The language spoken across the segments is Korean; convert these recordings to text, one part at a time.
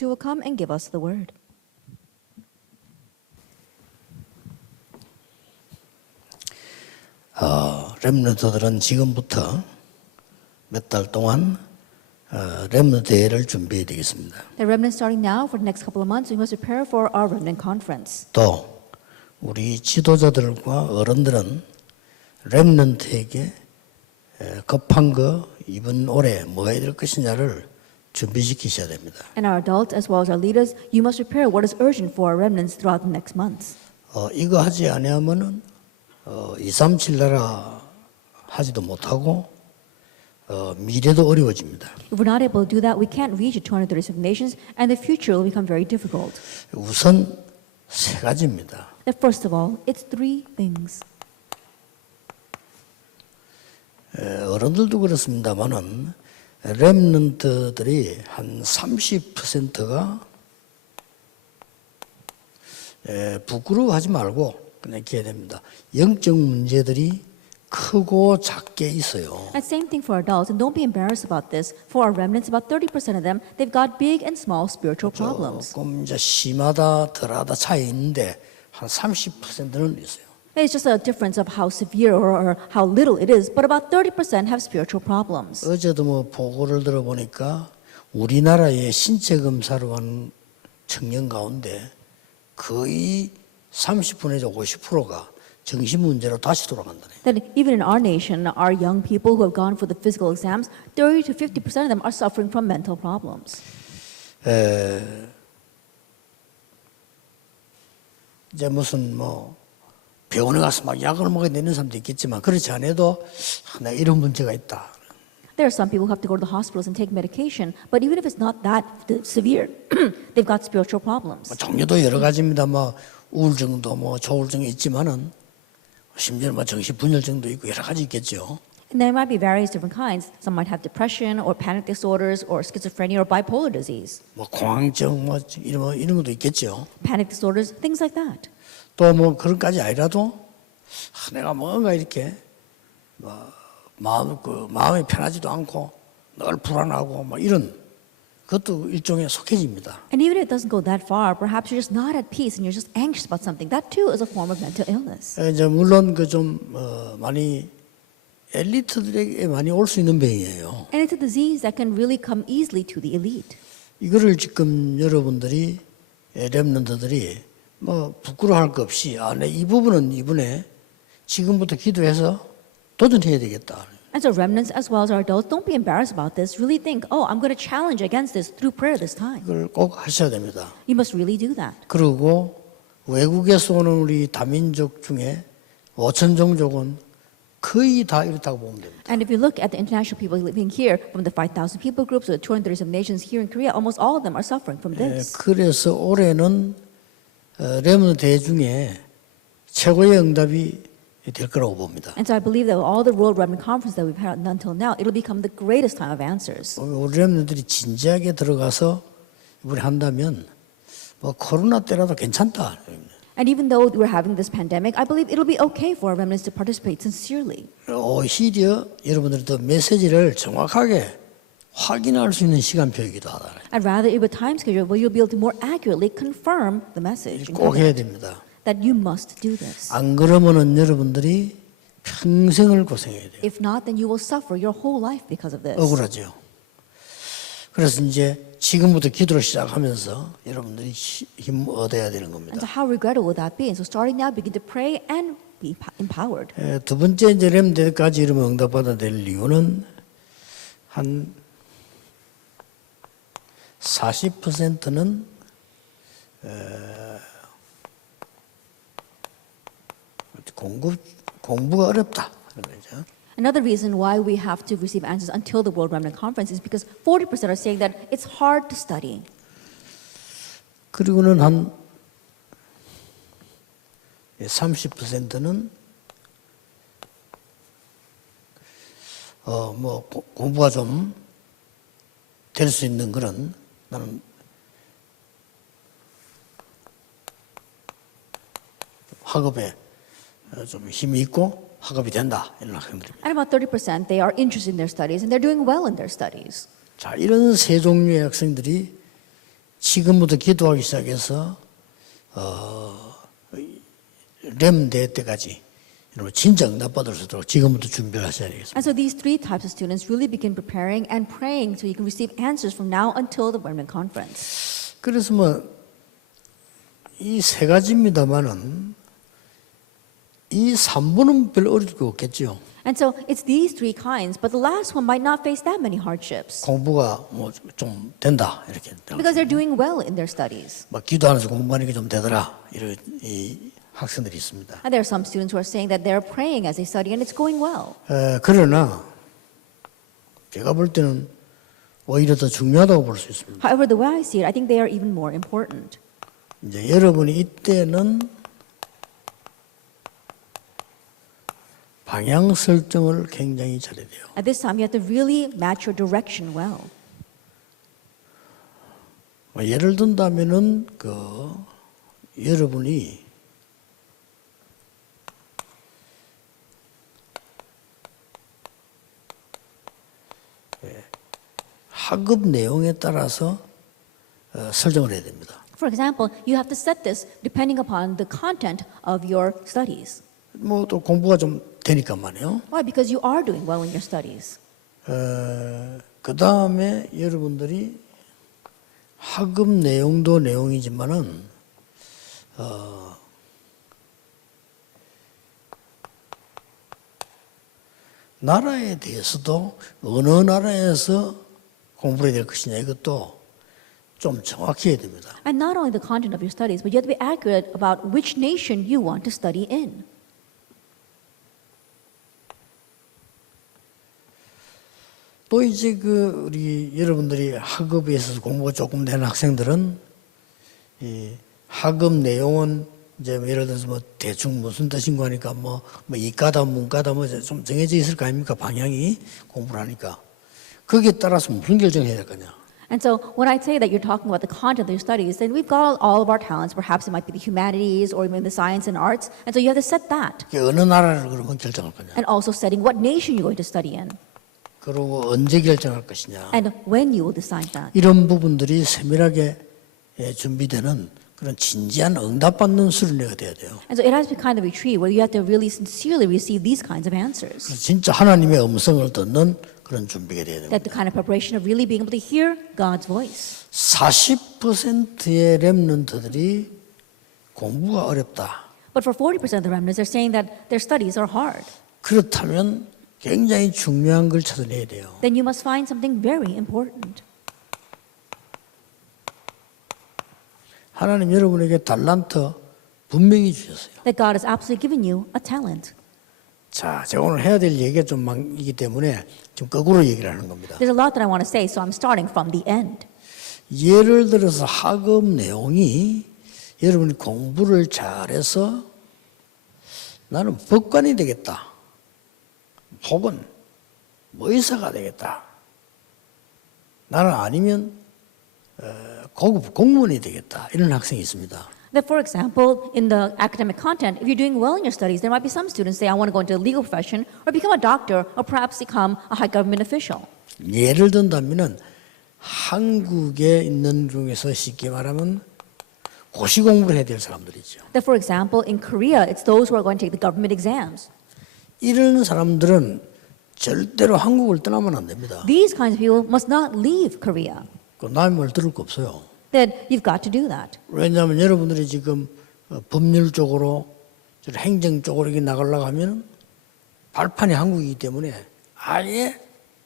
who will come and give us the word. 렘넌트들은 지금부터 몇 달 동안 렘넌트 대회를 준비해야 되겠습니다. The remnant starting now for the next couple of months, we must prepare for our remnant conference. 또 우리 지도자들과 어른들은 렘넌트에게 급한 거 이번 올해 뭐 해야 될 것이냐를 준비시키셔야 됩니다. And our adults as well as our leaders, you must prepare what is urgent for our remnants throughout the next months. 이거 하지 않으면은 237 나라 하지도 못하고 미래도 어려워집니다. If we're not able to do that, we can't reach the 236 nations, and the future will become very difficult. 우선 세 가지입니다. That first of all, it's three things. 어른들도 그렇습니다만은 렘넌트들이 한 30%가 부끄러워하지 말고 그냥 이렇게 해야 됩니다. 영적 문제들이 크고 작게 있어요. And same thing for adults, and don't be embarrassed about this. For our remnants, about 30% of them, they've got big and small spiritual problems. 조금 이제 심하다 덜하다 차이 있는데 한 30%는 있어요. It's just a difference of how severe or how little it is, but about 30% have spiritual problems. 어제도 뭐 보고를 들어보니까 우리나라의 신체 검사로 한 청년 가운데 거의 30분에서 50%가 정신 문제로 다시 돌아간다네. That even in our nation, our young people who have gone for the physical exams, 30 to 50% of them are suffering from mental problems. 이제 무슨 뭐 병원에 가서 막 약을 먹어야 되는 사람도 있겠지만 그렇지 않아도 내가 이런 문제가 있다. There are some people who have to go to the hospitals and take medication, but even if it's not that severe, they've got spiritual problems. 뭐 종류도 여러 가지입니다. 뭐 우울증도 뭐 조울증이 있지만은 심지어 뭐 정신분열증도 있고 여러 가지 있겠죠. And there might be various different kinds. Some might have depression or panic disorders or schizophrenia or bipolar disease. 뭐 공황증 뭐 이런 것도 있겠죠. Panic disorders, things like that. 또 뭐 그런까지 아니라도 내가 뭔가 이렇게 마음이 편하지도 않고 늘 불안하고 뭐 이런 그것도 일종의 속해집니다. And even if it doesn't go that far, perhaps you're just not at peace and you're just anxious about something. That too is a form of mental illness. 이제 물론 그 좀 많이 엘리트들에게 많이 올 수 있는 병이에요. And it's a disease that can really come easily to the elite. 이거를 지금 여러분들이 렘넌트들이 뭐 부끄러워할 거 없이 이 부분은 이번에 지금부터 기도해서 도전해야 되겠다. And so remnants as well as our adults, don't be embarrassed about this. Really think, oh, I'm going to challenge against this through prayer this time. 이걸 꼭 하셔야 됩니다. You must really do that. 그리고 외국에서 오는 우리 다민족 중에 5천 종족은 거의 다 이렇다고 보면 됩니다. And if you look at the international people living here, from the 5,000 people groups or the 237 nations here in Korea, almost all of them are suffering from this. 그래서 올해는 렘넌트 대회 중에 최고의 응답이 될 거라고 봅니다. And so I believe that all the World Remnant Conference that we've had until now, it'll become the greatest time of answers. 우리 렘넌트들이 진지하게 들어가서 이번에 한다면 뭐 코로나 때라도 괜찮다. And even though we're having this pandemic, I believe it'll be okay for our remnants to participate sincerely. 오히려 여러분들이 더 메시지를 정확하게 확인할 수 있는 시간표이기도 하다. I'd rather it be a time schedule where you'll be able to more accurately confirm the message. 꼭 해야 됩니다. That you must do this. 안 그러면은 여러분들이 평생을 고생해야 돼요. If not, then you will suffer your whole life because of this. 억울하죠. 그래서 이제 지금부터 기도를 시작하면서 여러분들이 힘 얻어야 되는 겁니다. And so how regrettable would that be? And so starting now, begin to pray and be empowered. 두 번째 이제 렘넌트까지 이러면 응답받아야 될 이유는 한 40%는 공부가 어렵다. 그러죠. Another reason why we have to receive answers until the World Remnant Conference is because 40% are saying that it's hard to study. 그리고는 한 30%는 뭐 공부가 좀 될 수 있는 그런 나는 학업에 좀 힘이 있고 학업이 된다 이런 학생들입니다. And about 30% they are interested in their studies and they're doing well in their studies. 자, 이런 세 종류의 학생들이 지금부터 기도하기 시작해서 렘 대회 때까지 진짜 응답받을 수 있도록 지금부터 준비를 하셔야 되겠습니다. And so these three types of students really begin preparing and praying so you can receive answers from now until the Remnant Conference. 그래서 이 세 가지입니다만은 이 3번은 별로 어려울 거 없겠죠. And so it's these three kinds, but the last one might not face that many hardships 공부가 좀 된다 이렇게. because they're doing well in their studies. 기도하면서 공부하는 게 좀 되더라 이런 이 학생들이 있습니다. And there are some students who are saying that they're praying as they study and it's going well. 그러나 제가 볼 때는 오히려 더 중요하다고 볼 수 있습니다. However, the way I see it, I think they are even more important. 이제 여러분이 이때는 방향 설정을 굉장히 잘해야 돼요. At this time, you have to really match your direction well. 예를 든다면은 여러분이 학업 내용에 따라서 설정을 해야 됩니다. For example, you have to set this depending upon the content of your studies. 또 공부가 좀 되니까 말이에요. Why? Because you are doing well in your studies. 그 다음에 여러분들이 학업 내용도 내용이지만은 나라에 대해서도 어느 나라에서 공부를 해야 될 것이냐 이것도 좀 정확히 해야 됩니다. And not only the content of your studies, but you have to be accurate about which nation you want to study in. 또 이제 우리 여러분들이 학업에 있어서 공부가 조금 되는 학생들은 이 학업 내용은 이제 예를 들어서 대충 무슨 뜻인가 하니까 이과다 문과다 좀 정해져 있을 거 아닙니까? 방향이 공부를 하니까 거기에 따라서 무슨 결정해야 될 거냐? And so when I say that you're talking about the content of your studies, then we've got all of our talents. Perhaps it might be the humanities or even the science and arts. And so you have to set that. 어느 나라를 그러면 결정할 거냐? And also setting what nation you're going to study in. 그리고 언제 결정할 것이냐? And when you will decide that. 이런 부분들이 세밀하게 준비되는 그런 진지한 응답받는 수련회가 돼야 돼요. And so it has to be kind of a retreat where you have to really sincerely receive these kinds of answers. 진짜 하나님의 음성을 듣는 그런 준비가 돼야 됩니다. That the kind of preparation of really being able to hear God's voice. 40%의 렘넌트들이 공부가 어렵다. But for 40% of the remnants, they're saying that their studies are hard. 그렇다면 굉장히 중요한 걸 찾아내야 돼요. Then you must find something very important. 하나님 여러분에게 달란트 분명히 주셨어요. That God has absolutely given you a talent. 자, 제가 오늘 해야 될 얘기가 좀 많기 때문에 좀 거꾸로 얘기를 하는 겁니다. There's a lot that I want to say, so I'm starting from the end. 예를 들어서 학업 내용이 여러분이 공부를 잘해서 나는 법관이 되겠다. 혹은 의사가 되겠다. 나는 아니면 고급 공무원이 되겠다. 이런 학생이 있습니다. That, for example, in the academic content, if you're doing well in your studies, there might be some students say, I want to go into the legal profession or become a doctor or perhaps become a high government official. 예를 든다면은 한국에 있는 중에서 쉽게 말하면 고시 공부를 해야 될 사람들이죠. That, for example, in Korea, it's those who are going to take the government exams. 이런 사람들은 절대로 한국을 떠나면 안 됩니다. These kinds of people must not leave Korea. 그 남의 말 들을 거 없어요. That you've got to do that. 왜냐하면 여러분들이 지금 법률 쪽으로 행정 쪽으로 이렇게 나가려고 하면 발판이 한국이기 때문에 아예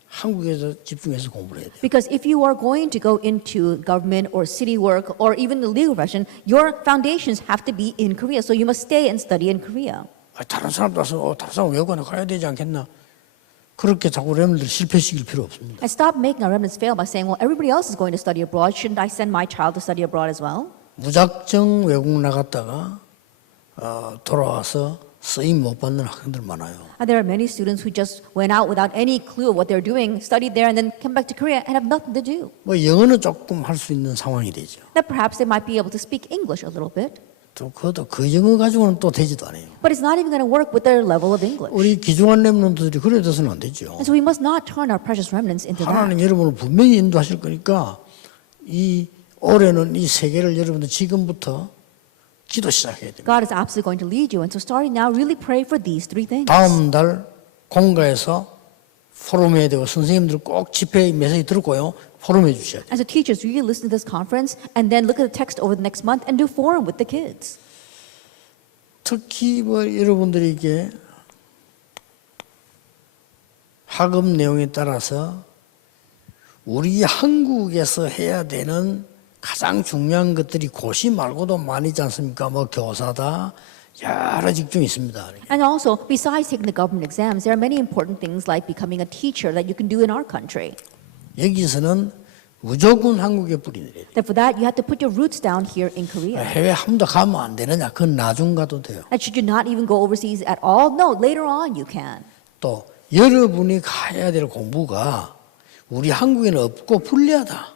한국에서 집중해서 공부를 해야 돼요. Because if you are going to go into government or city work or even the legal profession, your foundations have to be in Korea. So you must stay and study in Korea. 다른 사람도 와서 다른 사람 외국에 가야 되지 않겠나? 그렇게 자꾸 렘들 실패시킬 필요 없습니다. And stop making our remnants fail by saying, well, everybody else is going to study abroad. Shouldn't I send my child to study abroad as well? 무작정 외국 나갔다가 돌아와서 쓰임 못 받는 학생들 많아요. And there are many students who just went out without any clue of what they're doing, studied there, and then came back to Korea and have nothing to do. 영어는 조금 할 수 있는 상황이 되죠. That perhaps they might be able to speak English a little bit, 또 그것도 그 영어 가지고는 또 되지도 않아요. but it's not even going to work with their level of English. 우리 귀중한 렘넌트들이 그래 돼서는 안 되죠. And so we must not turn our precious remnants into that. 하나님 여러분을 분명히 인도하실 거니까 이 올해는 이 세 개를 여러분들 지금부터 기도 시작해야 됩니다. God is absolutely going to lead you. And so starting now, really pray for these three things. 다음 달 공가에서 포럼해야 되고 선생님들 꼭 집회 메시지 들었고요. 포럼해 주셔야 돼요. And so teachers, really listen to this conference and then look at the text over the next month and do forum with the kids. 특히 뭐 여러분들이 이게 학업 내용에 따라서 우리 한국에서 해야 되는 가장 중요한 것들이 고시 말고도 많이 있지 않습니까? 뭐 교사다 여러 직종이 있습니다. And also, besides taking the government exams, there are many important things like becoming a teacher that you can do in our country. 여기서는 무조건 한국에 뿌리 내려야 돼요. That for that, you have to put your roots down here in Korea. 해외 한 번도 가면 안 되느냐? 그건 나중 가도 돼요. And should you not even go overseas at all? No, later on you can. 또 여러분이 가야 될 공부가 우리 한국에는 없고 불리하다.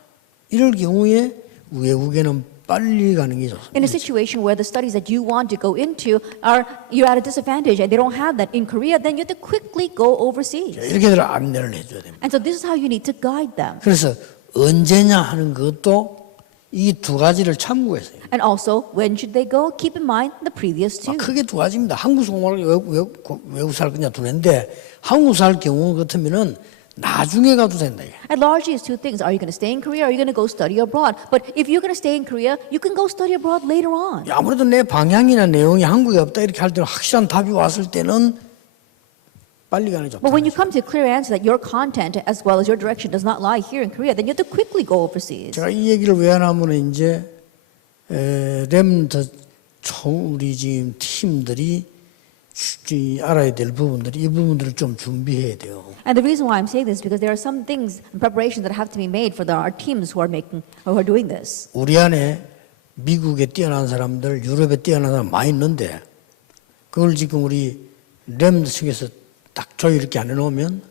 이럴 경우에 외국에는 빨리 가는 게 좋습니다. In a situation where the studies that you want to go into are you're at a disadvantage and they don't have that in Korea, then you have to quickly go overseas. 이렇게들 안내를 해줘야 됩니다. And so this is how you need to guide them. 그래서 언제냐 하는 것도 이 두 가지를 참고해서 해요. And also, when should they go? Keep in mind the previous two. 크게 두 가지입니다. 한국에서 공부하고 외국 살 그냥 두는데 한국 살 경우 같으면은 나중에 가도 된다. And largely it's two things. Are you going to stay in Korea or are you going to go study abroad? But if you're going to stay in Korea, you can go study abroad later on. 아무래도 내 방향이나 내용이 한국에 없다 이렇게 할 때는 확실한 답이 왔을 때는 빨리 가는 게 좋다. But when you come to a clear answer that your content as well as your direction does not lie here in Korea, then you have to quickly go overseas. 제가 이 얘기를 왜 하냐면 이제 렘더 총 우리 지금 팀들이 알아야 될 부분들이 이 부분들을 좀 준비해야 돼요. And the reason why I'm saying this is because there are some things and preparations that have to be made for our teams who are doing this. 우리 안에 미국에 뛰어난 사람들, 유럽에 뛰어난 사람 많이 있는데 그걸 지금 우리 렘더 측에서 딱 조율 이렇게 안 해놓으면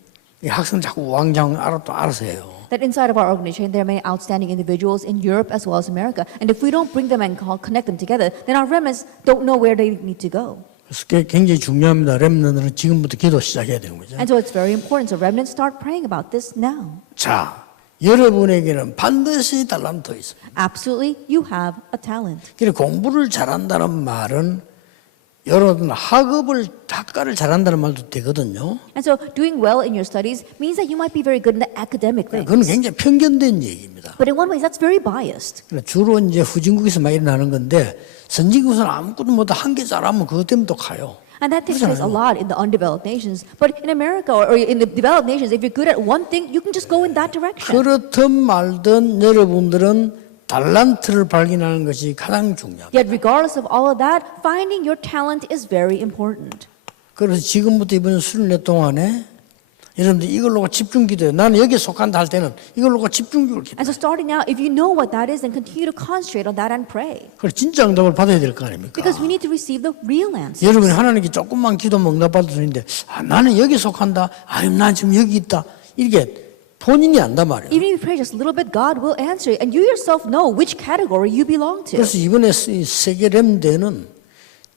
이 학생 자꾸 왕장 알아서 해요. That inside of our organization, there are many outstanding individuals in Europe as well as America. And if we don't bring them and connect them together, then our remnants don't know where they need to go. 그래서 굉장히 중요합니다. 렘넌트는 지금부터 기도 시작해야 되는 거죠. And so it's very important. So remnants start praying about this now. 자, 여러분에게는 반드시 달란트 있어요. Absolutely, you have a talent. 그래서 공부를 잘한다는 말은 여러분 학과를 잘한다는 말도 되거든요. And so doing well in your studies means that you might be very good in the academic things. 그건 굉장히 편견된 얘기입니다. But in one way, that's very biased. 주로 이제 후진국에서 많이 일어나는 건데 선진국에서는 아무것도 못해 한 개 잘하면 그것 때문에 또 가요. And that takes place a lot in the undeveloped nations. But in America or in the developed nations, if you're good at one thing, you can just go in that direction. 그렇든 말든 여러분들은 달란트를 발견하는 것이 가장 중요합니다. Yet regardless of all of that, finding your talent is very important. 그래서 지금부터 이번 수련회 동안에 여러분들 이걸로 집중 기도해요. 나는 여기에 속한다 할 때는 이걸로 집중적으로 기도해요. And so starting now, if you know what that is, then continue to concentrate on that and pray. 그래서 진짜 응답을 받아야 될 거 아닙니까? Because we need to receive the real answer. 여러분이 하나님께 조금만 기도하면 응답받을 수 있는데 나는 여기 속한다. 아니면 난 지금 여기 있다. 이렇게 본인이 안단 말이에요. Even if you pray just a little bit, God will answer it. And you yourself know which category you belong to. 그래서 이번에 세계 렘대는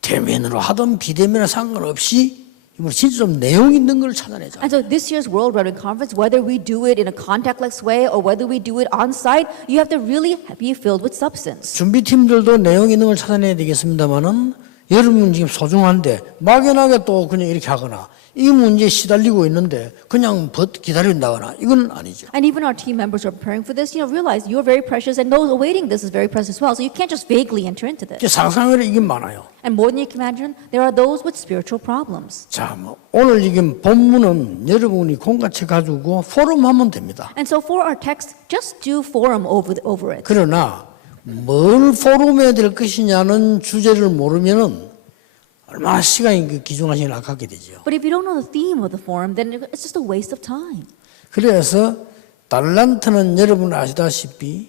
대면으로 하든 비대면에 상관없이 이번 진짜 좀 내용 있는 걸 찾아내자. And so this year's World Remnant Conference, whether we do it in a contactless way or whether we do it on site, you have to really be filled with substance. 준비팀들도 내용 있는 걸 찾아내야 되겠습니다만은 여러분 지금 소중한데 막연하게 또 그냥 이렇게 하거나 이 문제에 시달리고 있는데 그냥 기다린다거나 이건 아니죠. And even our team members who are preparing for this, realize you're very precious and those awaiting this is very precious as well. So you can't just vaguely enter into this. 상상외로 이게 많아요. And more than you can imagine, there are those with spiritual problems. 자, 오늘 지금 본문은 여러분이 공같이 가지고 포럼 하면 됩니다. And so for our text, just do forum over it. 그러나 뭘 포럼해야 될 것이냐는 주제를 모르면은 얼마나 시간이 귀중한 시간을 아깝게 되죠. But if you don't know the theme of the forum, then it's just a waste of time. 그래서 달란트는 여러분 아시다시피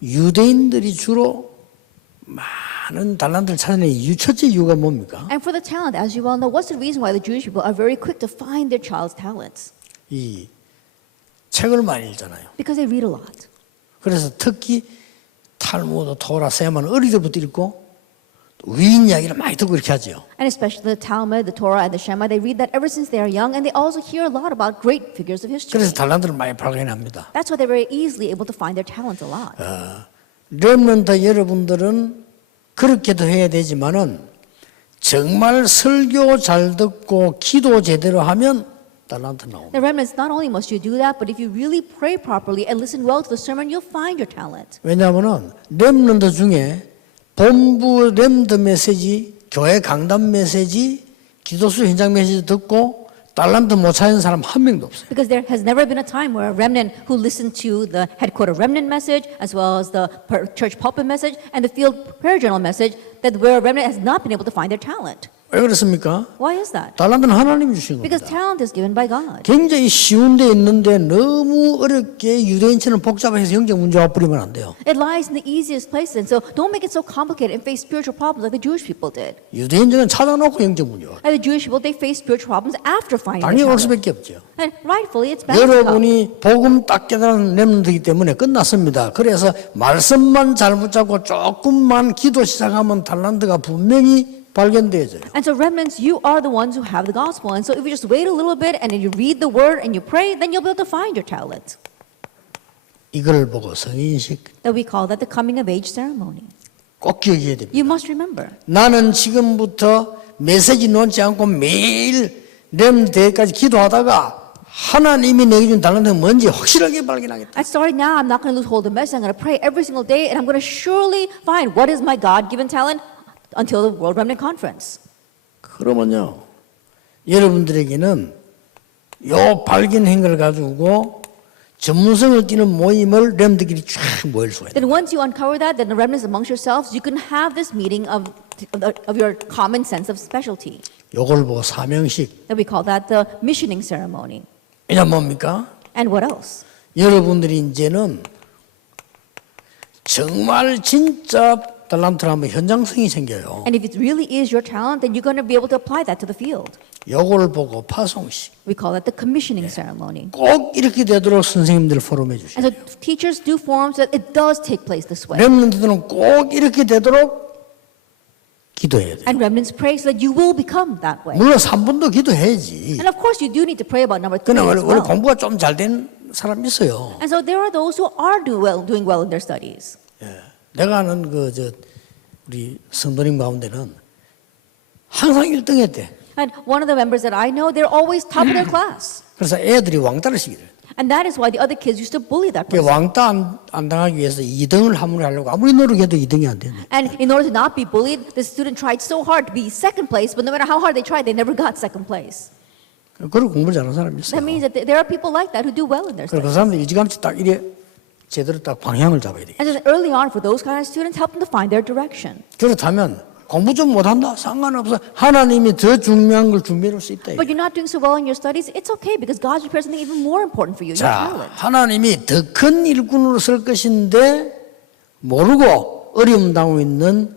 유대인들이 주로 많은 달란트를 찾아내는 첫째 이유가 뭡니까? And for the talent, as you well know, what's the reason why the Jewish people are very quick to find their child's talents? 이 책을 많이 읽잖아요. Because they read a lot. 그래서 특히 탈무드, 토라, 세만 어릴 때부터 읽고 위인 이야기를 많이 듣고 이렇게 하죠. And especially the Talmud, the Torah, and the Shema, they read that ever since they are young, and they also hear a lot about great figures of history. 그래서 달란트를 많이 발견합니다. That's why they're very easily able to find their talents a lot. 렘넌트 여러분들은 그렇게도 해야 되지만은 정말 설교 잘 듣고 기도 제대로 하면 달란트 나옵니다. The remnants, not only must you do that, but if you really pray properly and listen well to the sermon, you'll find your talent. 왜냐하면은 렘넌트 중에 본부 렘드 메시지, 교회 강단 메시지, 기도수 현장 메시지 듣고 달란트 못 찾은 사람 한 명도 없어요. Because there has never been a time where a remnant who listened to the headquarter remnant message, as well as the church pulpit message, and the field prayer journal message, that where a remnant has not been able to find their talent. 왜 그렇습니까? Why is that? 달란트는 하나님이 주신 Because 겁니다. talent is given by God. 굉장히 쉬운 데 있는데 너무 어렵게 유대인처럼 복잡해서 영적 문제가 뿌리면 안 돼요. It lies in the easiest place, and so don't make it so complicated and face spiritual problems like the Jewish people did. 유대인들은 찾아놓고 영적 문제가. And the Jewish people, they face spiritual problems after finding 당연히 their 올 talent. 수밖에 없죠. And rightfully, it's bound to come. 여러분이 복음 딱 깨달은 렘넌트이기 때문에 끝났습니다. 그래서 말씀만 잘 붙잡고 조금만 기도 시작하면 달란트가 분명히 발견되어져요. And so remnants, you are the ones who have the gospel. And so if you just wait a little bit and then you read the word and you pray, then you'll be able to find your talent. 이걸 보고 성인식 That we call that the coming of age ceremony. 꼭 기억해야 됩니다. You must remember. 나는 지금부터 메시지 놓지 않고 매일 렘대까지 기도하다가 하나님이 내게 준 달란트가 뭔지 확실하게 발견하겠다. And starting now, I'm not going to lose hold of the message. I'm going to pray every single day, and I'm going to surely find what is my God-given talent until the World Remnant Conference. 그러면요, 여러분들에게는 요 발견한 걸 가지고 전문성을 띠는 모임을 렘들끼리 쫙 모일 수가 있다. Then once you uncover that, then the remnants amongst yourselves, you can have this meeting of your common sense of specialty. 요걸 보고 사명식. That we call that the missioning ceremony. 이게 뭡니까? And what else? 여러분들이 이제는 정말 진짜 달란트를 하면 현장성이 생겨요. And if it really is your talent, then you're going to be able to apply that to the field. 요걸 보고 파송식. We call it the commissioning ceremony. 꼭 이렇게 되도록 선생님들 포럼해 And 주세요. so teachers do forums that it does take place this way. 렘넌트들은 꼭 이렇게 되도록 기도해야 돼요. And remnants pray so that you will become that way. 물론 3분도 기도해야지. And of course, you do need to pray about number 3 그러나 as 원래 well. 공부가 좀 잘 된 사람이 있어요. And so there are those who are doing well in their studies. 내가 아는 우리 성도님 가운데는 항상 1등 했대. And one of the members that I know, they're always top of their class. 그래서 애들이 왕따를 시키래. And that is why the other kids used to bully that 그 person. 왕따 안 당하기 위해서 2등을 하려고 아무리 노력해도 2등이 안 되네. And in order to not be bullied, the student tried so hard to be second place, but no matter how hard they tried, they never got second place. 그리고 공부를 잘하는 사람이 있어요. That means that there are people like that who do well in their 그래서 그 studies. 사람들 일찌감치 딱 이래 제대로 딱 방향을 잡아야 돼. And then early on, for those kind of students, help them to find their direction. 그렇다면 공부 좀 못한다 상관없어. 하나님이 더 중요한 걸 준비해 놓을 수 있다. But you're not doing so well in your studies, it's okay because God's prepared something even more important for you, your 자, talent. 하나님이 더 큰 일꾼으로 쓸 것인데 모르고 어려움 당하고 있는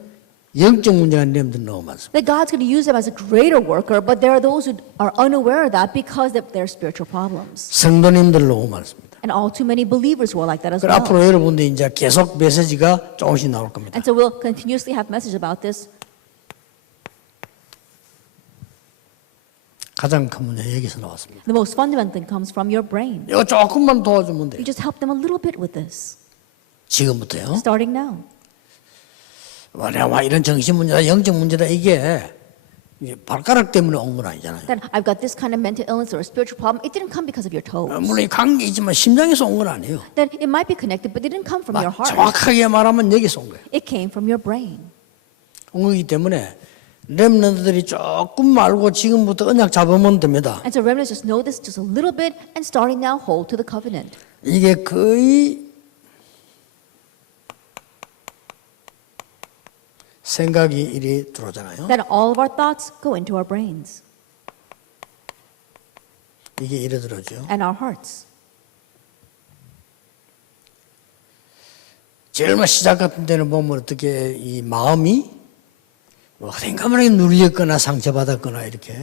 영적 문제가 있는 렘들 너무 많습니다. That God's going to use them as a greater worker, but there are those who are unaware of that because of their spiritual problems. 성도님들 너무 많습니다. And all too many believers who are like that as 그럼 well. 앞으로 여러분들 이제 계속 메시지가 조금씩 나올 겁니다. And so we'll continuously have message about this. 가장 큰 문제 여기서 나왔습니다. The most fundamental thing comes from your brain. 이거 조금만 도와주면 돼요. You just help them a little bit with this, 지금부터요. starting now. 와 이런 정신 문제다, 영적 문제다 이게 발가락 때문에 온 건 아니잖아요. That I've got this kind of mental illness or a spiritual problem, it didn't come because of your toes. 물론 관계이지만 심장에서 온 건 아니에요. That it might be connected, but it didn't come from your heart. 정확하게 말하면 여기서 온 거예요. It came from your brain. 온 거기 때문에 렘넌트들이 조금 알고 지금부터 언약 잡으면 됩니다. And so remnants just know this just a little bit and starting now hold to the covenant. 이게 거의 생각이 이리 들어오잖아요. That all of our thoughts go into our brains 이게 이리 들어오죠. and our hearts. 제일 시작 같은 때는 보면 어떻게 이 마음이 생각만하게 눌렸거나 상처받았거나 이렇게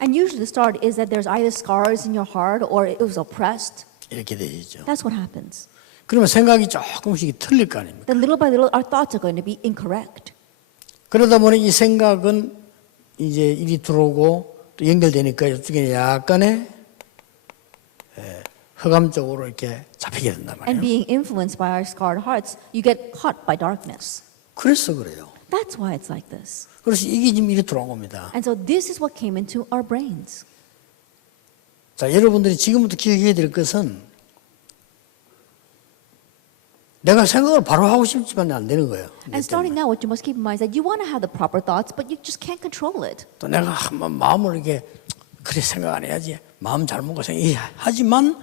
And usually the start is that there's either scars in your heart or it was oppressed. 이렇게 되죠. That's what happens. 그러면 생각이 조금씩 틀릴 거 아닙니까? Then little by little our thoughts are going to be incorrect. 그러다 보니 이 생각은 이제 이리 들어오고 또 연결되니까 이쪽에 약간의 흑암적으로 이렇게 잡히게 된단 And 말이에요. being influenced by our scarred hearts, you get caught by darkness. 그래서 그래요. That's why it's like this. 그래서 이게 지금 이리 들어온 겁니다. And so this is what came into our brains. 자, 여러분들이 지금부터 기억해야 될 것은 내가 생각을 바로 하고 싶지만 안 되는 거예요. And starting now, what you must keep in mind is that you want to have the proper thoughts, but you just can't control it. 또 내가 한번 마음을 이렇게 그래 생각 안 해야지. 마음 잘 먹고 생각하지만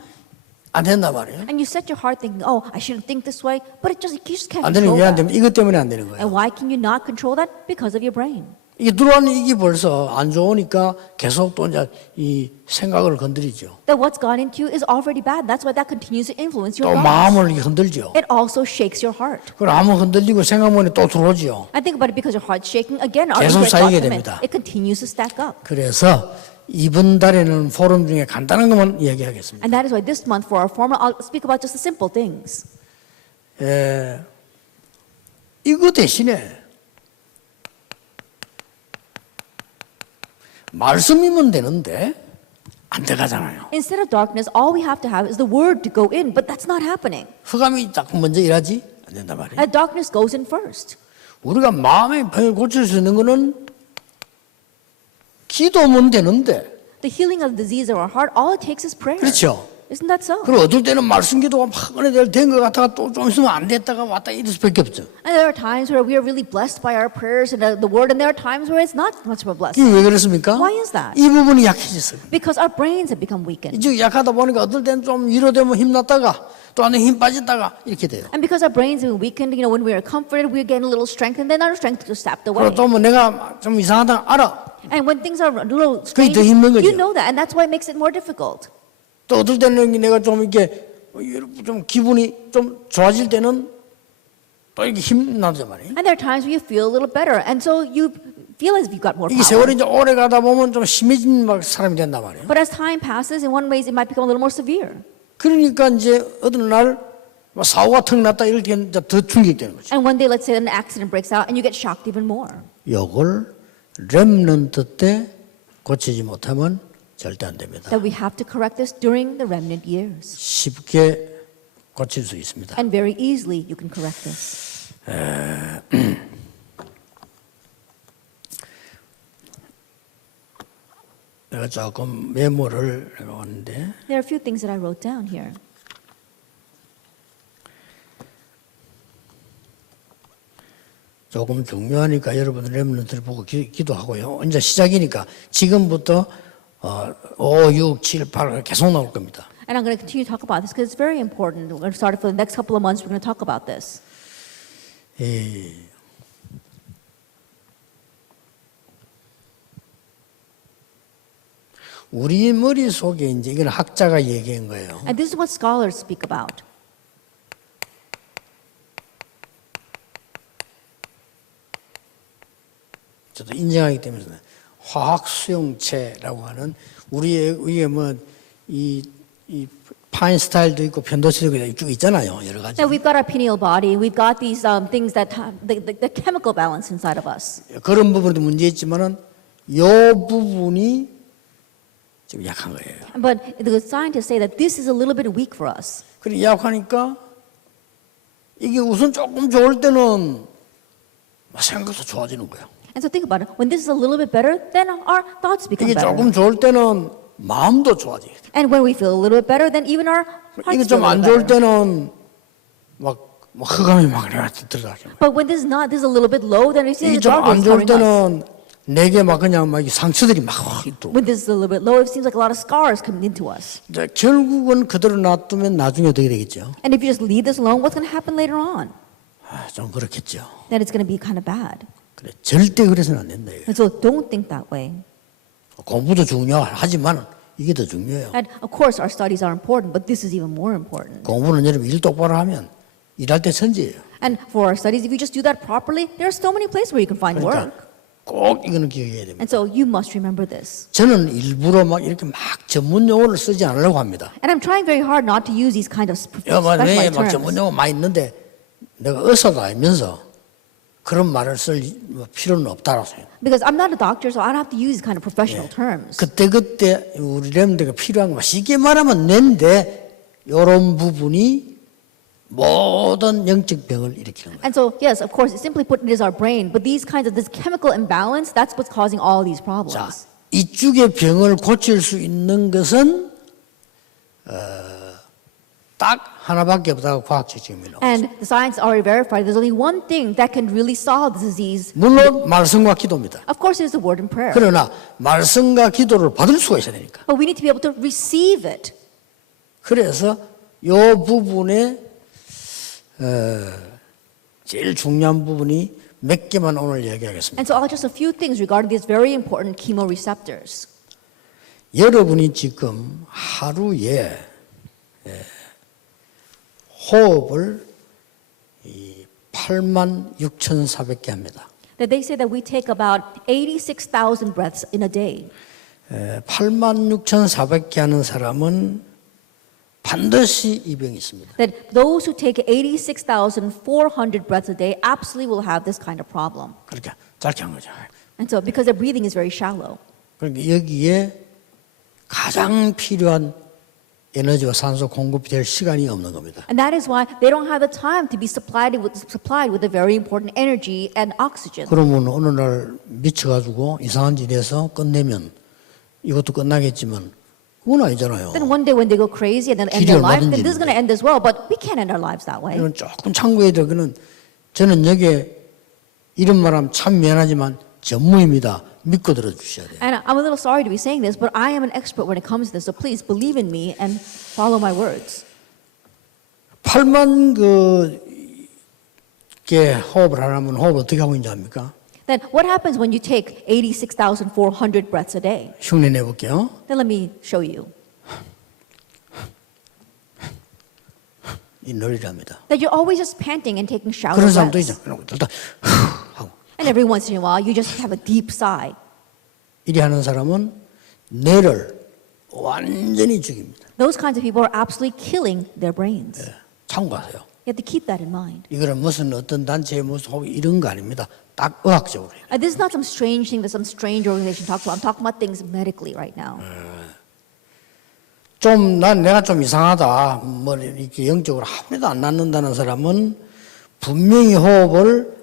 안 된단 말이에요. And you set your heart thinking, oh, I shouldn't think this way, but you just can't 안 되는 control 게 왜 안 that. 되면 이것 때문에 안 되는 거예요. And why can you not control that? Because of your brain. 이게 들어오는 이게 벌써 안 좋으니까 계속 또 이제 이 생각을 건드리죠. That what's got into you is already bad. That's why that continues to influence your 또 thoughts. 마음을 이렇게 흔들죠. It also shakes your heart. 그럼 마음 흔들리고 생각만이 또 들어오죠. I think about it because your heart's shaking. Again, our 계속 regret 쌓이게 thoughts come in. 됩니다. It continues to stack up. 그래서 이번 달에는 포럼 중에 간단한 것만 이야기하겠습니다. And that is why this month for our formal, I'll speak about just the simple things. 이거 대신에 말씀이면 되는데 안 돼가잖아요. Instead of darkness, all we have to have is the word to go in, but that's not happening. 흑암이 딱 먼저 일하지 안 된단 말이에요. And darkness goes in first. 우리가 마음의 병을 고칠 수 있는 거는 기도면 되는데 The healing of the disease of our heart, all it takes is prayer. 그렇죠. Isn't that so? 그리고 어떨 때는 말씀 기도가 막 은혜대로 된 것 같다가 또 좀 있으면 안 됐다가 왔다 이럴 수밖에 없죠. And there are times where we are really blessed by our prayers and the word, and there are times where it's not much of a blessing. 이게 왜 그렇습니까? Why is that? 이 부분이 약해졌어요. Because our brains have become weakened. 이쪽 약하다 보니까 어떨 때는 좀 위로되면 힘났다가 또 안에 힘 빠졌다가 이렇게 돼요. And because our brains have been weakened, when we are comforted, we're getting a little strength, and then our strength just sapped away. 그리고 또 뭐 내가 좀 이상하다 알아. And when things are a little 그게 strange, 더 힘든 거죠. you know that, and that's why it makes it more difficult. 또 어떨 때는 내가 좀 이렇게 좀 기분이 좀 좋아질 때는 또 이렇게 힘나죠 말이에요. And there are times where you feel a little better, and so you feel as if you've got more 이게 power. 세월이 이제 오래 가다 보면 좀 심해진 막 사람이 된단 말이에요. But as time passes, in one ways, it might become a little more severe. 그러니까 이제 어느 날 사고가 턱 났다 이럴 때 이제 더 충격되는 거죠. And one day, let's say an accident breaks out, and you get shocked even more. 이걸 렘넌트 때 고치지 못하면 절대 안 됩니다. That we have to correct this during the remnant years. 쉽게 고칠 수 있습니다. And very easily, you can correct this. 내가 조금 메모를 해봤는데 There are a few things that I wrote down here. 조금 중요하니까 여러분 렘넌트를 보고 기도하고요. 이제 시작이니까 지금부터 5, 6, 7, 8 계속 나올 겁니다. And I'm going to continue to talk about this because it's very important. We're going to start it for the next couple of months. We're going to talk about this. 우리 머릿속에 이제 이건 학자가 얘기한 거예요. And this is what scholars speak about. 저도 인정하기 때문에 화학 수용체라고 하는 우리의 위에 뭐이 파인스타일도 있고 편도체도 있고 쭉 있잖아요. 여러 가지. Now we've got our pineal body. We've got these things that have the chemical balance inside of us. 그런 부분도 문제 있지만은 이 부분이 좀 약한 거예요. But the scientists say that this is a little bit weak for us. 그래 약하니까 이게 우선 조금 좋을 때는 생각도 좋아지는 거예요. And so think about it. When this is a little bit better, then our thoughts become 이게 better. 조금 좋을 때는 마음도 좋아져요. And when we feel a little bit better, then even our 이게 hearts feel 좀 a 안 little 좋을 better. 때는 막 흑암이 막 들어가죠. But when this is a little bit low, then we see 이게 the 좀 안 darkness 좋을 covering us. 때는 내게 막 그냥 막 상처들이 막 있고. When this is a little bit low, it seems like a lot of scars coming into us. 이제 결국은 그대로 놔두면 나중에 어떻게 되겠죠? And if you just leave this alone, what's going to happen later on? 좀 그렇겠죠. Then it's going to be kind of bad. 그래 절대 그래서는 안 된다. 이거. And so don't think that way. 공부도 중요하지만 이게 더 중요해요. And of course, our studies are important, but this is even more important. 공부는 여러분 일 똑바로 하면 일할 때 천재예요. And for our studies, if you just do that properly, there are so many places where you can find 그러니까 work. 꼭 이거는 기억해야 됩니다. And so you must remember this. 저는 일부러 막 이렇게 막 전문 용어를 쓰지 않으려고 합니다. And I'm trying very hard not to use these kind of 내 specialized 막 전문 terms. 용어 많이 있는데 내가 의사가 알면서 그런 말을 쓸 필요는 없다라고 생각해요. Because I'm not a doctor, so I don't have to use these kind of professional terms. 그때 우리 렘드가 필요한 거 쉽게 말하면 뇌인데 이런 부분이 모든 영적 병을 일으키는 거예요. And so, yes, of course, simply put, it is our brain. But these kinds of this chemical imbalance, that's what's causing all these 자, problems. 이쪽의 병을 고칠 수 있는 것은 딱 하나밖에 없다고 과학적 증명이 나옵니다. And the science already verified there's only one thing that can really solve the disease. 물론 말씀과 기도입니다. Of course, it is the word and prayer. 그러나 말씀과 기도를 받을 수가 있어야 되니까. But we need to be able to receive it. 그래서 이 부분에 제일 중요한 부분이 몇 개만 오늘 이야기하겠습니다. And so, just a few things regarding these very important chemoreceptors. 여러분이 지금 하루에 호흡을 86,400개 합니다. That they say that we take about 86,000 breaths in a day. 86,400개 하는 사람은 반드시 이 병이 있습니다. That those who take 86,400 breaths a day absolutely will have this kind of problem. 그렇게 짧게 한 거죠. And so, because their breathing is very shallow. 그러니까 여기에 가장 필요한 에너지와 산소 공급이 될 시간이 없는 겁니다. And that is why they don't have the time to be supplied with the very important energy and oxygen. 그러면 어느 날 미쳐가지고 이상한 짓 해서 끝내면 이것도 끝나겠지만 그건 아니잖아요. Then one day when they go crazy and then end their life, then this is going to end as well. But we can't end our lives that way. 이건 조금 참고해야 될 거는 저는 여기에 이런 말하면 참 미안하지만 전무입니다. 믿고 들어주셔야 돼요. And I'm a little sorry to be saying this, but I am an expert when it comes to this. So please believe in me and follow my words. 8만 개 호흡을 하려면 호흡을 어떻게 하고 있는지 압니까? Then what happens when you take 86,400 breaths a day? 흉내내 볼게요. Then let me show you. 이 노래랍니다. That you're always just panting and taking shallow 그런 사람도 breaths. 있잖아요. 일단 하고 And every once in a while, you just have a deep sigh. 이리 하는 사람은 뇌를 완전히 죽입니다. Those kinds of people are absolutely killing their brains. 참고하세요. You have to keep that in mind. 이거는 무슨 어떤 단체의 무슨 호흡 이런 거 아닙니다. 딱 의학적으로. This is not some strange thing that some strange organization talks about. I'm talking about things medically right now. 좀 내가 좀 이상하다. 뭐 이렇게 영적으로 아무래도 안 낫는다는 사람은 분명히 호흡을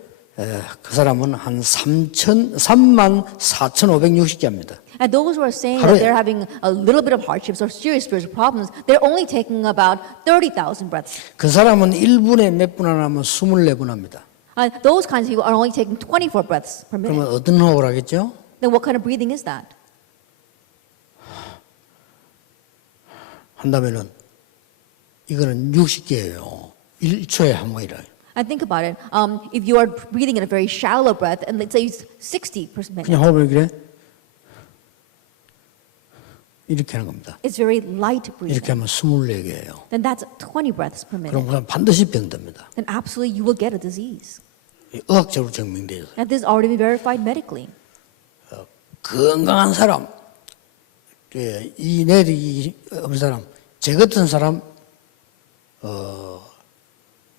그 사람은 한 34,560개 합니다. And those who are saying 하루에. that they're having a little bit of hardships or serious spiritual problems, they're only taking about 30,000 breaths. 그 사람은 1분에 몇 분 안 하면 24분 합니다. Those kinds of people are only taking 24 breaths per minute. 그러면 어떤 호흡을 하겠죠? Then what kind of breathing is that? 한다면은 이거는 60개예요. 1초에 한 번이라. And think about it. If you are breathing in a very shallow breath, and let's say it's 60 per minute, 그냥 호흡을 그래 이렇게 하는 겁니다. it's very light 이렇게 breathing. 하면 24개예요. Then that's 20 breaths per minute. 그럼 그냥 반드시 병듭니다. Then absolutely you will get a disease. 의학적으로 증명돼요. And this has already been verified medically. 건강한 사람, 이 내력이 없는 사람, 제 같은 사람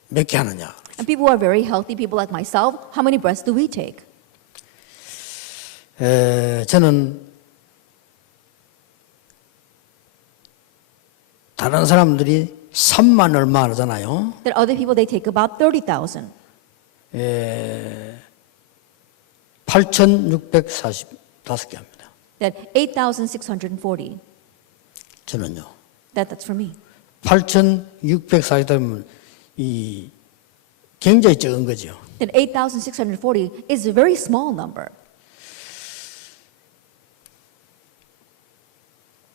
몇 개 하느냐? And people who are very healthy, people like myself, how many breaths do we take? 저는 다른 사람들이 3만 얼마 하잖아요. That other people, they take about 30,000. 8,645개 합니다. That 8,640. 저는요. That's for me. 8,640이면 이 굉장히 적은 거죠. Then 8,640 is a very small number.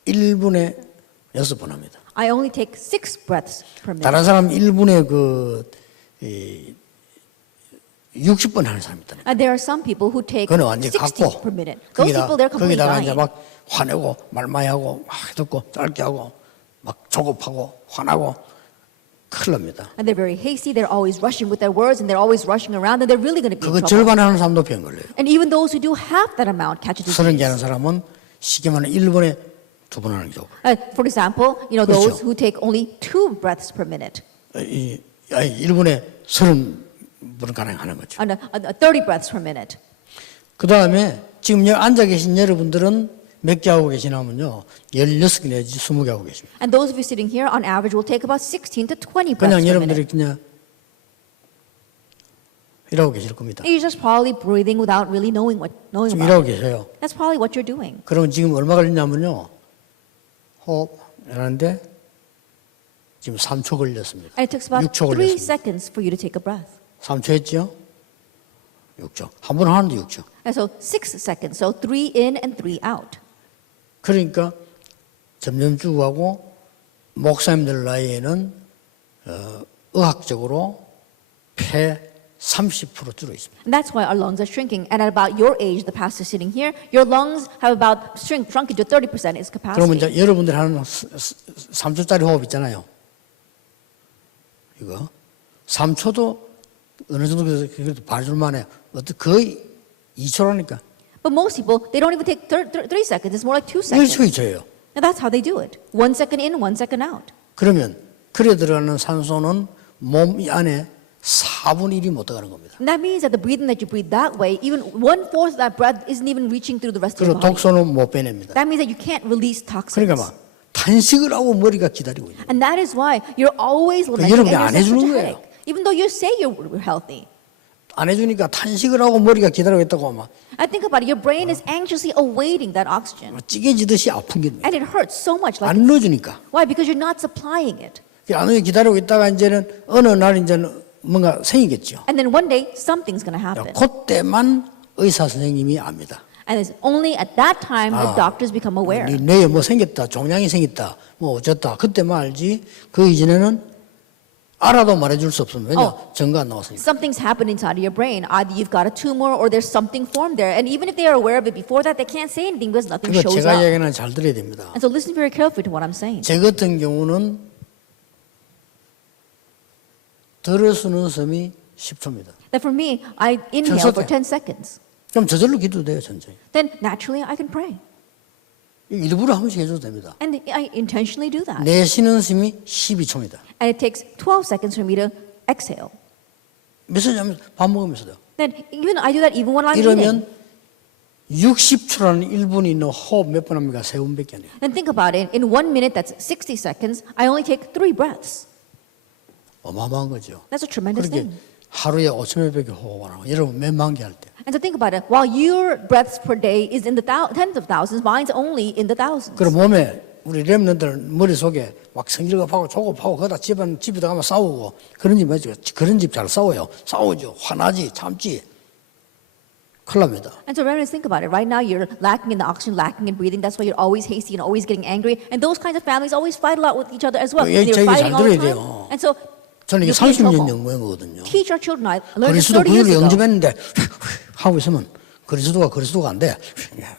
1분에 6번 합니다. I only take 6 breaths per minute. 다른 사람 1분에 60번 하는 사람이 있다. And there are some people who take 그거는 완전히 60 갖고 per minute. Those people, they're completely 거기다가 이제 dying. 막 화내고 말 많이 하고 막 듣고 짧게 하고 막 조급하고 화나고 큰일 납니다. And they're very hasty. They're always rushing with their words, and they're always rushing around, and they're really going to be in 그거 trouble. 절반 하는 사람도 병 걸려요. And even those who do half that amount catch a 서른 개 disease. 하는 사람은 쉽게 말하면 1분에 2번 하는 경우. For example, 그렇죠. those who take only 2 breaths per minute, 1분에 30번 가능하는 거죠. and 30 breaths per minute. 그 다음에 지금 여기 앉아 계신 여러분들은 몇 개 하고 계시냐면요. 16개 내지 20개 하고 계십니다. And those of you sitting here, on average, will take about 16 to 20 breaths 그냥 per 여러분들이 minute. 그냥 이러고 계실 겁니다. You're just probably breathing without really knowing 지금 about 이러고 it. 계세요. That's probably what you're doing. 그러면 지금 얼마 걸리냐면요. 호흡 하는데 지금 3초 걸렸습니다. And it takes about 6초 3 걸렸습니다. seconds for you to take a breath. 3초 했죠? 6초. 한 번 하는데 6초. And so 6 seconds. So 3 in and 3 out. 그러니까 점점 죽어가고 목사님들 나이에는 의학적으로 폐 30% 줄어 있습니다. And that's why our lungs are shrinking. And at about your age, the pastor sitting here, your lungs have about shrunk into 30% its 그러면 capacity. 이제 여러분들 하는 3초짜리 호흡 있잖아요. 이거 3초도 어느 정도 그래도 봐줄만 해요. 거의 2초라니까. But most people, they don't even take 3 seconds. It's more like 2 1초 seconds. 2초예요. And that's how they do it. 1 second in, 1 second out. 그러면 그래 들어가는 산소는 몸 안에 4분의 1이 못 들어가는 겁니다. And that means that the breathing that you breathe that way, even 1/4 of that breath isn't even reaching through the rest of your 그리고 body. 독소는 못 빼냅니다. That means that you can't release toxins. 그러니까 막 탄식을 하고 머리가 기다리고 있는. And that is why you're always lamenting 여러분이 and 안 you're such 해주는 a 거예요. headache. Even though you say you're healthy. 안 해주니까 탄식을 하고 머리가 기다리고 있다고 막 I think about it. Your brain is anxiously awaiting that oxygen. 찌개지듯이 아픈 게 And it hurts so much. Like 안 넣어주니까. why? Because you're not supplying it. 안 넣어 기다리고 있다가 이제는 어느 날 이제는 뭔가 생기겠죠. And then one day, something's going to happen. 그때만 의사 선생님이 압니다. And it's only at that time that doctors become aware. 네 뇌에 뭐 생겼다, 종양이 생겼다, 뭐 어쨌다. 그때만 알지. 그 이전에는 알아도 말해줄 수 없습니다. 왜냐? 증거 안 나왔으니까. Something's happened inside of your brain. Either you've got a tumor or there's something formed there. And even if they are aware of it before that, they can't say anything because nothing 이거 shows 제가 up. 얘기는 잘 들어야 됩니다. And so listen very carefully to what I'm saying. 제 같은 경우는 들을 수는 숨이 10초입니다. That for me, I inhale for 10 seconds. 그럼 저절로 기도 돼요, 천천히. Then naturally I can pray. 일부러 한 번씩 해줘도 됩니다. And I intentionally do that. 내쉬는 숨이 12초입니다. And it takes 12 seconds for me to exhale. 몇 시냐면 밥 먹으면서요. Then even I do that even when I'm 이러면 eating. 60초라는 1분이 있는 호흡 몇 번 합니까? 3번밖에 안 해요. Then think about it. In 1 minute, that's 60 seconds. I only take 3 breaths. 어마어마한 거죠. That's a tremendous 그렇게 thing. 하루에 5천여 배게 호흡을 하고 여러분 몇만 개 할 때. And so think about it. While your breaths per day is in the tens of thousands, mine's only in the thousands. 그럼 몸에 우리 랩런들 머릿속에 막 성질급하고 조급하고 거기다 집에 가면 싸우고 그런 집 맞죠? 그런 집 잘 싸워요. 싸우죠. 화나지 참지. 큰일 납니다. And so remember, think about it. Right now, you're lacking in the oxygen, lacking in breathing. That's why you're always hasty and always getting angry. And those kinds of families always fight a lot with each other as well. 예, They're 잘 fighting all the 들어야 time. 돼요. And so 저는 이게 you'll be in 30년 trouble. 연구한 거거든요. Teach our children. I learned this 그리스도 30 years 구유를 ago. 영접했는데 하고 있으면 그리스도가 안 돼.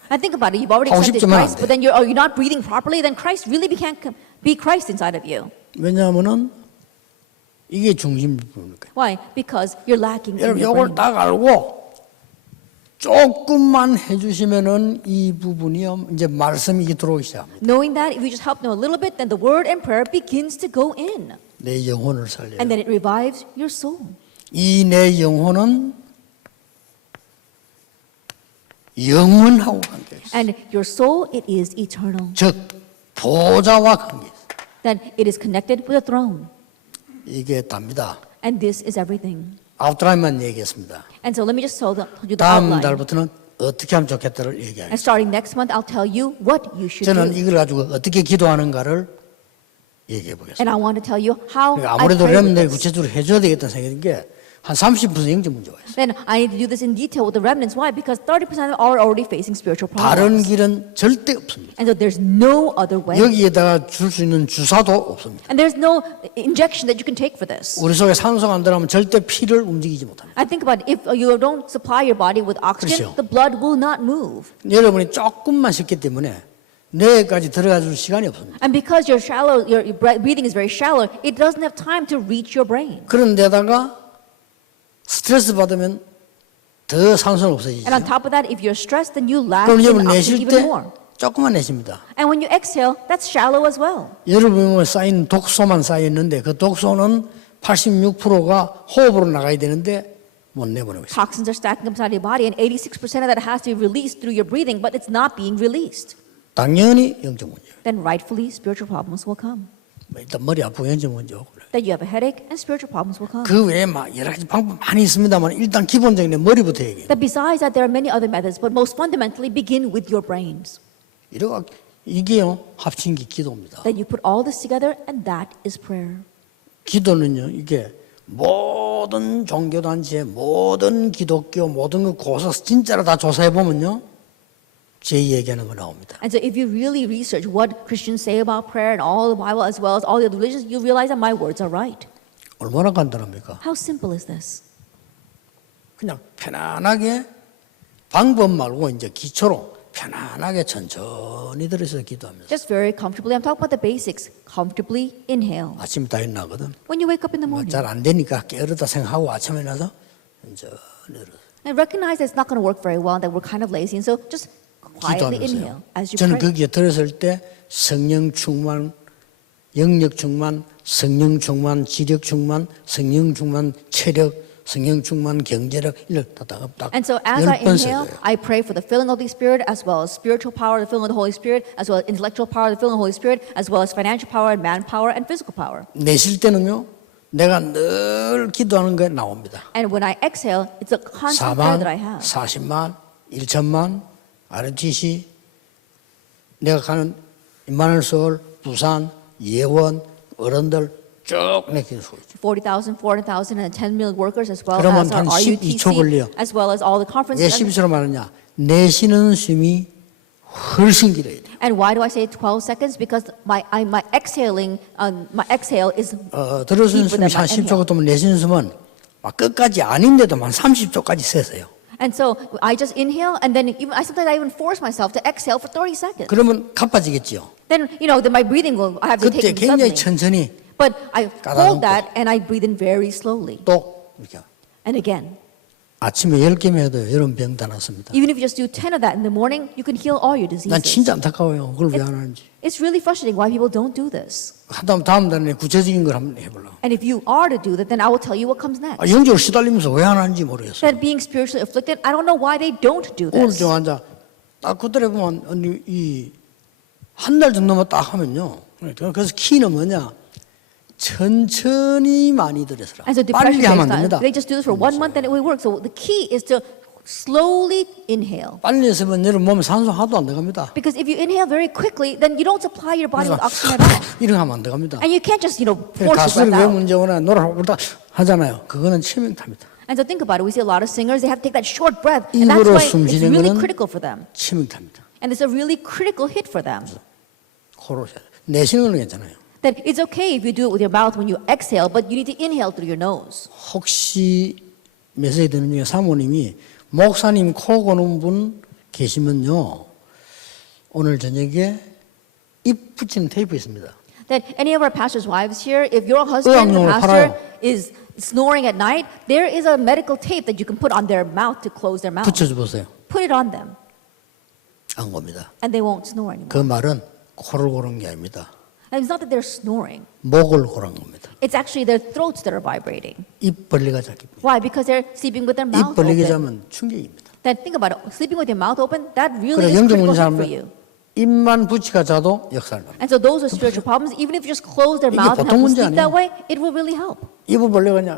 I think about it. You've already 하고 accepted 싶지만 안 Christ, 돼. but then you're not breathing properly. Then Christ really can't be Christ inside of you. 왜냐하면은 이게 중심부니까. Why? Because you're lacking in 여러분 your 이걸 brain. 딱 알고 조금만 해주시면은 이 부분이 이제 말씀이 들어오기 시작합니다. Knowing that, if you just help them a little bit, then the word and prayer begins to go in. 내 영혼을 살려요. And then it revives your soul. 이 내 영혼은 영원하고 관계 있어. And your soul, it is eternal. 즉 보좌와 관계 있어. Then it is connected with a throne. 이게 답니다. And this is everything. 아웃라인만 얘기했습니다. And so let me just tell you the 다음 outline. 달부터는 어떻게 하면 좋겠다를 And 얘기하겠습니다. starting next month, I'll tell you what you should 저는 do. 이걸 가지고 어떻게 기도하는가를 얘기해 보겠습니다. And I want to tell you how 그러니까 I 아무래도 pray with 렘들이 this. 구체적으로 해줘야 되겠다는 생각인 게 한 30% 영적 문제가 있어요. Then I need to do this in detail with the remnants. Why? Because 30% are already facing spiritual 다른 problems. 길은 절대 없습니다. And so there's no other way. 여기에다가 줄 수 있는 주사도 없습니다. And there's no injection that you can take for this. 우리 속에 산소가 안 들어가면 절대 피를 움직이지 못합니다. I think about it. If you don't supply your body with oxygen, 그렇죠. the blood will not move. 여러분이 조금만 씻기 때문에 뇌까지 들어가 줄 시간이 없습니다. And because you're shallow, your breathing is very shallow, it doesn't have time to reach your brain. 그런데다가 스트레스 받으면 더 산소는 없어지죠. And on top of that, if you're stressed, then you lack 그럼 in 여러분 oxygen 내쉴 even 때 more. 조금만 내쉽니다. And when you exhale, that's shallow as well. 여러분 몸에 쌓인 독소만 쌓였는데 그 독소는 86%가 호흡으로 나가야 되는데 못 내보내고 있어요. Toxins are stacking up inside your body, and 86% of that has to be released through your breathing, but it's not being released. 당연히 영적 문제. then rightfully spiritual problems will come. 일단 머리 아프고 영적 문제 오고 그래. That you have a headache and spiritual problems will come. 그 외에 막 여러 가지 방법 많이 있습니다만 일단 기본적인 내 머리부터 얘기해. That besides that, there are many other methods, but most fundamentally begin with your brains. 이래가 이게요 합친기 기도입니다. That you put all this together, and that is prayer. 기도는요 이게 모든 종교단체, 모든 기독교, 모든 거 고서 진짜로 다 조사해 보면요 제 얘기하는 거 나옵니다. And so if you really research what Christians say about prayer and all the Bible as well as all the other religions, you realize that my words are right. 얼마나 간단합니까? How simple is this? 그냥 편안하게 방법 말고 이제 기초로 편안하게 천천히 들어서 기도하면서 Just very comfortably. I'm talking about the basics. Comfortably inhale. 아침에 다 일어나거든. When you wake up in the morning. 잘 안 되니까 게으르다 생각하고 아침에 일어나서 천천히 들어서 And recognize that it's not going to work very well, that we're kind of lazy. And so just quietly inhale 기도하면서요. as you 저는 pray. 거기에 들었을 때 성령 충만, 영력 충만, 성령 충만, 지력 충만, 성령 충만, 체력, 성령 충만, 경제력 이걸 딱 And so as I 10번 inhale, 써요. I pray for the filling of the Spirit, as well as spiritual power, the filling of the Holy Spirit, as well as intellectual power, the filling of the Holy Spirit, as well as financial power and manpower and physical power. 내쉴 때는요, 내가 늘 기도하는 게 나옵니다. And when I exhale, it's a constant prayer 4만, that I have. 40만, 1천만, RTC, 내가 가는 임마누엘 서울, 부산, 예원, 어른들 쭉 내키는 소리죠. 40,000, 400,000, and 10 million workers, as well 그러면 as our 한 12초 걸려요. RUTC, as well as all the 왜 conferences. 12초로 말하냐? 내쉬는 숨이 훨씬 길어야 돼. And why do I say 12 seconds? Because my exhale is 들어서는 deeper 숨이 than my 한 10초 inhale. 같으면 내쉬는 숨은 막 끝까지 아닌데도 한 30초까지 세서요. And so I just inhale, and then sometimes I even force myself to exhale for 30 seconds. 그러면 가빠지겠지요. Then then my breathing will I have to 그때 take it 굉장히 suddenly. 천천히 But I 까다롭고. hold that and I breathe in very slowly. 또 이렇게 And again, 아침에 10개만 해도 여러분 병 다 났습니다. even if you just do 10 of that in the morning, you can heal all your 난 diseases. 진짜 안타까워요. 그걸 왜 안 하는지. It's really frustrating why people don't do this. 하다면 다음 달에 구체적인 걸 한번 해보려고. And if you are to do that, then I will tell you what comes next. 영적으로 시달리면서 왜 안 하는지 모르겠어요. That being spiritually afflicted, I don't know why they don't do this. 우울증 환자 딱 그때에 보면 이 한 달 정도만 딱 하면요. 그래서 키는 뭐냐? 천천히 많이 들여서라. And so 빨리 depression 하면 안 takes time. 됩니다. They just do this for 1 month and it will work. So the key is to slowly inhale. 빨리 했으면 여러분 몸에 산소 하나도 안 들어갑니다. Because if you inhale very quickly, then you don't supply your body with 그래서 oxygen at all. 이렇게 하면 안 들어갑니다. And you can't just, force your 가수를 breath 왜 out. 문제 오나 노래 부르다 하잖아요. 그거는 치명타입니다. And so think about it. We see a lot of singers, they have to take that short breath. And that's 입으로 why 숨 it's 쉬는 really 거는 critical for them. 치명타입니다. And it's a really critical hit for them. 코로 내쉬는 건 괜찮아요. That it's okay if you do it with your mouth when you exhale, but you need to inhale through your nose. 혹시 메시지 듣는 중에 사모님이 목사님 코 고는 분 계시면요. 오늘 저녁에 입 붙이는 테이프 있습니다. That any of our pastors' wives here, if your husband, the 의학용으로 pastor, 팔아요. is snoring at night, there is a medical tape that you can put on their mouth to close their mouth. 붙여줘 보세요. Put it on them, 안 겁니다. and they won't snore anymore. 그 말은 코를 고는 게 아닙니다. And it's not that they're snoring. 목을 고는 겁니다. It's actually their throats that are vibrating. 입 벌리가 잡기. Why? Because they're sleeping with their 입 mouth 벌리게 open. 자면 충격입니다. Then think about it. Sleeping with your mouth open, that really 그래 is 영적 critical 문제 hit for 사람은 you. 입만 붙이가 자도 역사를 합니다. And so those with spiritual problems, even if you just close their 이게 mouth and 보통 help them 문제 sleep that 아니에요. way, it will really help. 입을 벌리가 그냥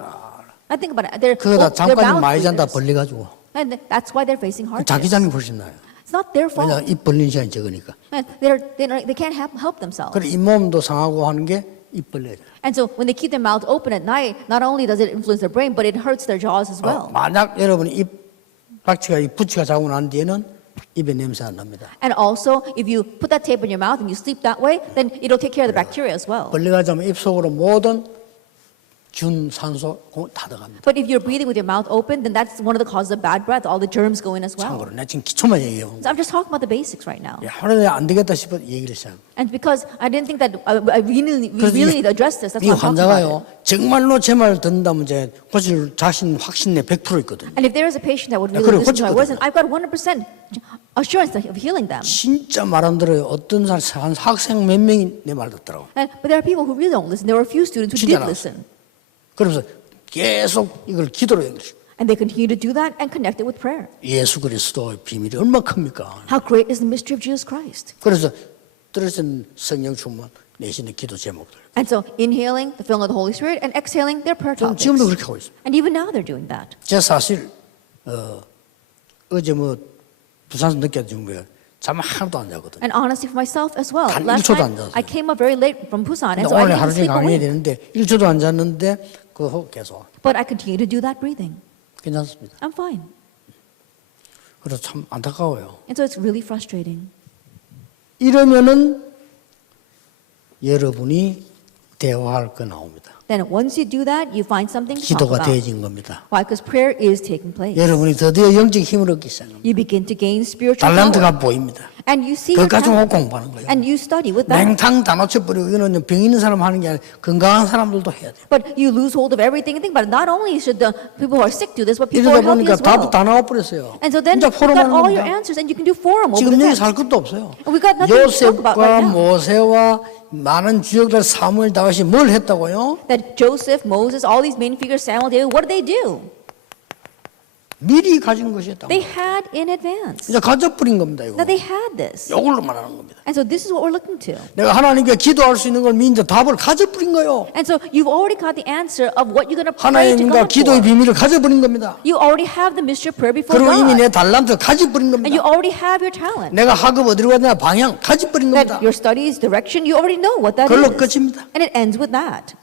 I think about it. They're, 그러다 their 잠깐 mouth 많이 잔다 breathers. 벌리가지고 And that's why they're facing hardship. 자기 자는 훨씬 나요. It's not their fault. 왜냐 입 벌리는 시간이 적으니까. And they can't help themselves. 그래 잇몸도 상하고 하는 게 입 벌려야 돼. And so when they keep their mouth open at night, not only does it influence their brain, but it hurts their jaws as well. 만약 여러분이 입 박치가 입 붙이가 자고 난 뒤에는 입에 냄새 안 납니다. And also, if you put that tape in your mouth and you sleep that way, then it'll take care of the bacteria as well. 벌레가 자면 입 속으로 모든 균, 산소 다 들어갑니다. But if you're breathing with your mouth open, then that's one of the causes of bad breath. All the germs go in as well. 참고로 내가 지금 기초만 얘기해요. So I'm just talking about the basics right now. 하루에 안 되겠다 싶어 얘기를 시작. And because I didn't think that we really need to address this, that's 이 why I'm talking about it. 환자가요 정말로 제 말 듣는다면 이제 고칠 자신 확신내 100% 있거든요. And if there is a patient that would 그래, really listen to my words, 고치거든요. then I've got 100% assurance of healing them. 진짜 말 안 들어요. 어떤 한 학생 몇 명이 내 말 듣더라고. But there are people who really don't listen. There were a few students who did 진짜 나왔어요. listen. 그러면서 계속 이걸 기도로 연결시켜. And they continue to do that and connect it with prayer. 예수 그리스도의 비밀이 얼마나 큽니까? How great is the mystery of Jesus Christ? 그래서 들으신 성령 충만 내신의 기도 제목들. And so inhaling the filling of the Holy Spirit and exhaling their prayer 좀 topics. 지금도 그렇게 하고 있습니다. And even now they're doing that. 제가 사실 어제 뭐 부산에서 늦게 준비해 잠 하나도 안 자거든요. And honestly for myself as well. 단 Last 1초도 안 night 잤어요. I came up very late from Busan and 근데 so I 오늘 didn't 하루 종일 sleep a 강의해야 wink. 되는데 1초도 안 잤는데 그거 계속 But I continue to do that breathing. 괜찮습니다. I'm fine. 그래서 참 안타까워요. And so it's really frustrating. 이러면은 여러분이 대화할 거 나옵니다. Then once you do that, you find something to talk 기도가 about. 되어진 겁니다. Why? Because prayer is taking place. 여러분이 드디어 영적 힘을 얻기 시작합니다. You begin to gain spiritual power. 달란트가 보입니다. And you see 그거 your 가지고 talent. 공부하는 거예요. And you study with that. 맹탕 다 놓쳐버리고 이거는 병 있는 사람 하는 게 아니라 건강한 사람들도 해야 돼요. But you lose hold of everything and think about it. Not only should the people who are sick do this, but people who 이러다 are healthy 보니까 as well. 답이 다 나와버렸어요. And so then 진짜 you've 포럼 got 하는 all your 겁니다. answers and you can do forum over 지금 the 여기 text. 살 것도 없어요. And we got nothing to talk about 요셉과 right now. 모세와 많은 주역들 사무엘 다윗이 뭘 했다고요? That Joseph, Moses, all these main figures, Samuel, David, what did they do? 미리 가진 것이었다. They had in advance. 이제 가져버린 겁니다. 이거. That they had this. 이걸로 말하는 겁니다. And so this is what we're looking to. 내가 하나님께 기도할 수 있는 걸 믿는데 답을 가져버린 거예요. And so you've already got the answer of what you're going to pray to 하나님과 God 기도의 for. 비밀을 가져버린 겁니다. You already have the mystery of prayer before 그리고 이미 내 God. 달란트 가져버린 And you 겁니다. already have your talent. 내가 학업 어디로 가냐 방향 가져버린 겁니다. That your studies, direction, you already know what that 그걸로 is. 끝입니다. And it ends with that.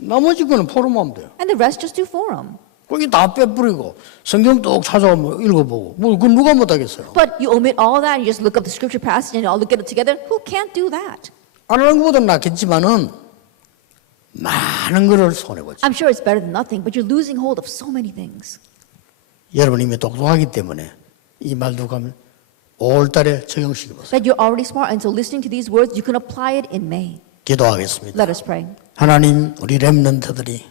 나머지 거는 포럼하면 돼요. And the rest just do forum. 거기 다 빼버리고 성경 뚝 찾아오면 읽어보고 뭐 그건 누가 못하겠어요. But you omit all that and you just look up the scripture passage and all look at it together. Who can't do that? 안 하는 것보다 낫겠지만은 많은 거를 손해보죠. I'm sure it's better than nothing, but you're losing hold of so many things. 여러분 이미 똑똑하기 때문에 이 말도 가면 5월달에 적용시켜 보세요. That you're already smart, and so listening to these words, you can apply it in May. 기도하겠습니다. Let us pray. 하나님 우리 렘넌트들이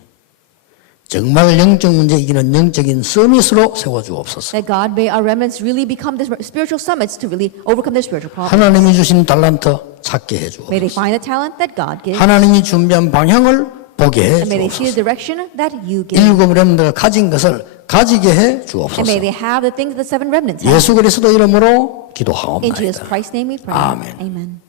정말 영적 문제 이기는 영적인 서밋으로 세워주옵소서. That God may our remnants really become the spiritual summits to really overcome their spiritual problems. 하나님이 주신 달란트 찾게 May they 해주옵소서. find the talent that God gives, 하나님이 준비한 방향을 보게 and may they see the 해주옵소서. direction that you give, 일곱 렘넌트가 가진 것을 가지게 해 and 주옵소서. may they have the things that the 7 remnants have. 예수 그리스도 이름으로 In Jesus 기도하옵나이다. Christ's name we pray. 아멘. Amen.